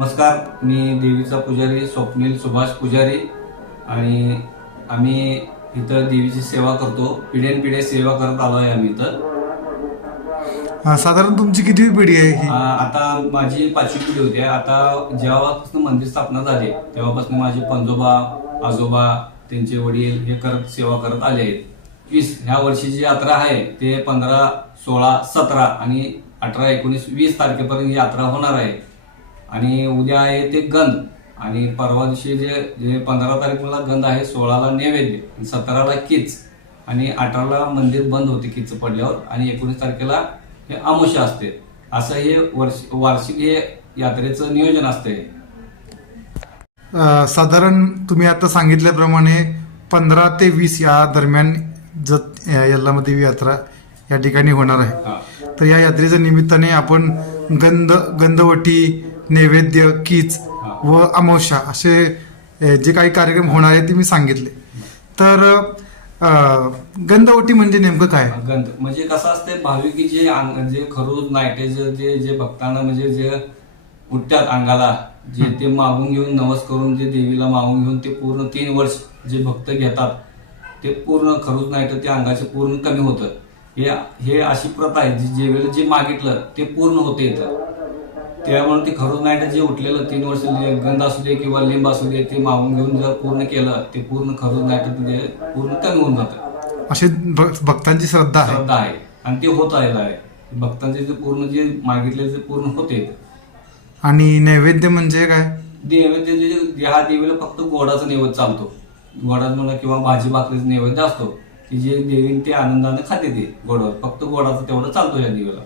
नमस्कार, मी देवीचा पुजारी स्वप्नील सुभाष पुजारी आणि आम्ही इथं देवीची सेवा करतो. पिढ्यानपिढ्या सेवा करत आलो आहे आम्ही इथं. साधारण तुमची किती पिढी आहे ही? आता माझी 5वी पिढी होती. आता जेव्हापासून मंदिर स्थापना झाली तेव्हापासून माझे पंजोबा आजोबा त्यांचे वडील हे करत सेवा करत आले आहेत. 20 ह्या वर्षीची यात्रा आहे ते 15, 16, 17 आणि 18, 19, 20 तारखेपर्यंत यात्रा होणार आहे. आणि उद्या आहे ते गंध आणि परवा दिवशी जे 15 तारखेला गंध आहे, 16ला नैवेद्य, 17ला कीच आणि 18ला मंदिर बंद होते कीच पडल्यावर आणि 19 तारखेला हे अमावस्या असते. असं हे वार्षिक हे यात्रेचं नियोजन असते. साधारण तुम्ही आता सांगितल्याप्रमाणे 15 ते 20 या दरम्यान यल्लामा देवी यात्रा या ठिकाणी होणार आहे. तर या यात्रेच्या निमित्ताने आपण गंधवटी, नैवेद्य, कीच व अमावस्या असे जे काही कार्यक्रम होणार आहेत ते मी सांगितले. तर गंधवटी म्हणजे नेमकं काय? गंध म्हणजे कसं असते, भाविक जे खरूज नाईटेज जे भक्तांना म्हणजे जे उठतात अंगाला, जे ते मागून घेऊन नवस करून जे देवीला मागून घेऊन ते पूर्ण 3 वर्ष जे भक्त घेतात ते पूर्ण खरूज नाईट ते अंगाचे पूर्ण कमी होतं. हे अशी प्रथा आहे, जे वेळेला जे मागितलं ते पूर्ण होते इथं. त्यामुळे ते खरूज नाईट जे उठलेलं 3 वर्ष गंध असू दे किंवा लिंब असू दे ते मागून घेऊन जर पूर्ण केलं ते पूर्ण खरूज नाईट पूर्ण कमी होऊन जातं. अशी भक्तांची श्रद्धा आहे आणि ते होत आहे. भक्तांचे जे पूर्ण जे मागितले ते पूर्ण होते. आणि नैवेद्य म्हणजे काय? नैवेद्य ह्या देवीला फक्त गोडाचा नैवेद्य चालतो. गोडाच म्हणा किंवा भाजी भाकरीचा नैवेद्य असतो की जे देवी ते आनंदाने खाते ते गोडावर, फक्त गोडाचं तेवढं चालतो या देवीला.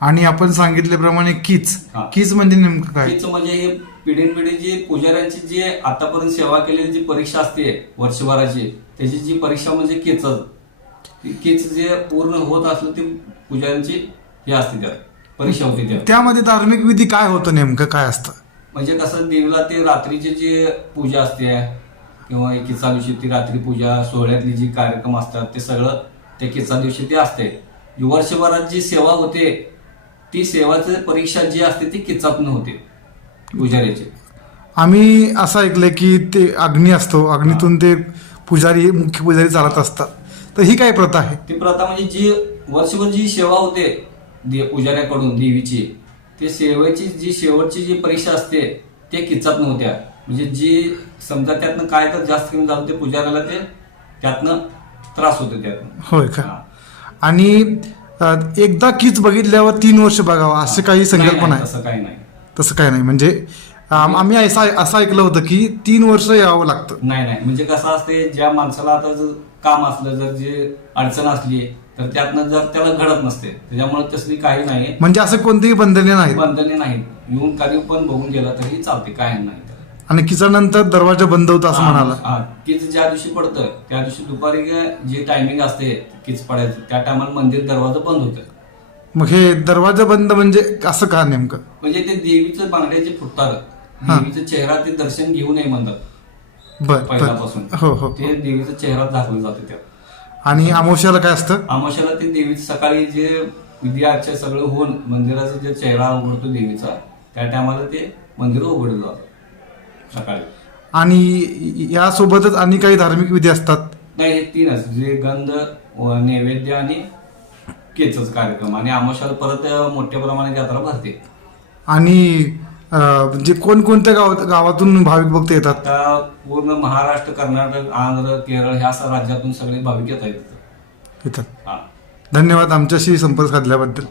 आणि आपण सांगितल्याप्रमाणे कीच म्हणजे नेमकं काय? कीच म्हणजे हे पिढीनपिढी जी पुजाऱ्यांची जी आतापर्यंत सेवा केलेली जी परीक्षा असते वर्षभराची, त्याची जी परीक्षा म्हणजे कीच जे पूर्ण होत असलं ते पुजाऱ्यांची हे असते, त्यात परीक्षा होती. त्यामध्ये धार्मिक विधी काय होतं, नेमकं काय असतं? म्हणजे कसं देवीला ते रात्रीची जी पूजा असते किंवा किचा दिवशी ती रात्री पूजा, सोहळ्यातली जी कार्यक्रम असतात ते सगळं त्या किचा दिवशी ते असते. वर्षभरात जी सेवा होते ती सेवाची परीक्षा जी असते ती किचातून होते पुजाऱ्याची. आम्ही असं ऐकलंय की ते अग्नी असतो, अग्नीतून ते मुख्य पुजारी चालत असतात. तर ही काय प्रथा आहे? ती प्रथा म्हणजे जी वर्षभर जी सेवा होते पुजाऱ्याकडून देवीची, ते सेवेची जी शेवटची जी परीक्षा असते ते किचातून होत्या. म्हणजे जी समजा त्यातनं काय तर जास्त कमी झालं ते पुजाऱ्याला ते त्यातनं त्रास होतो त्यातनं. होय का? आणि एकदा कीच बघितल्यावर 3 वर्ष बघावं असं काही संकल्पना आहे? तसं काही नाही. म्हणजे आम्ही असं ऐकलं होतं की 3 वर्ष यावं लागतं. नाही, म्हणजे कसं असते, ज्या माणसाला आता जर काम असलं, जर जे अडचण असली तर त्यातनं जर त्याला घडत नसते, त्याच्यामुळे तसली काही नाही. म्हणजे असं कोणतीही बंधने नाहीत? येऊन कधी पण बघून गेला तरी चालते, काय नाही. आणि किचानंतर दरवाजा बंद होता असं म्हणाला? कीच ज्या दिवशी पडतं त्या दिवशी दुपारी जे टायमिंग असते कीच पडायचं त्या टायमाला मंदिर दरवाजा बंद होतं. मग हे दरवाजा बंद म्हणजे असं का नेमकं? म्हणजे ते देवीचं बांगड्याचे फुटतात, देवीचा चेहरा ते दर्शन घेऊ नये म्हणतात पहिल्यापासून. हो. ते देवीचा चेहरा झाकला जातो त्यात. आणि अमावस्याला काय असतं? अमावस्याला ते देवीचं सकाळी जे विधी अर्चा सगळं होऊन मंदिराचा जे चेहरा उघडतो देवीचा, त्या टायमाला ते मंदिर उघडलं जातं सकाळी. आणि यासोबतच आणि काही धार्मिक विधी असतात? नाही, हे 3च, जे गंध, नैवेद्य आणि केचच कार्यक्रम. आणि अमावस्याला परत मोठ्या प्रमाणात यात्रा भरते. आणि म्हणजे कोणकोणत्या गावातून भाविक भक्त येतात? आता पूर्ण महाराष्ट्र, कर्नाटक, आंध्र, केरळ ह्या राज्यातून सगळे भाविक येतात. धन्यवाद आमच्याशी संपर्क साधल्याबद्दल.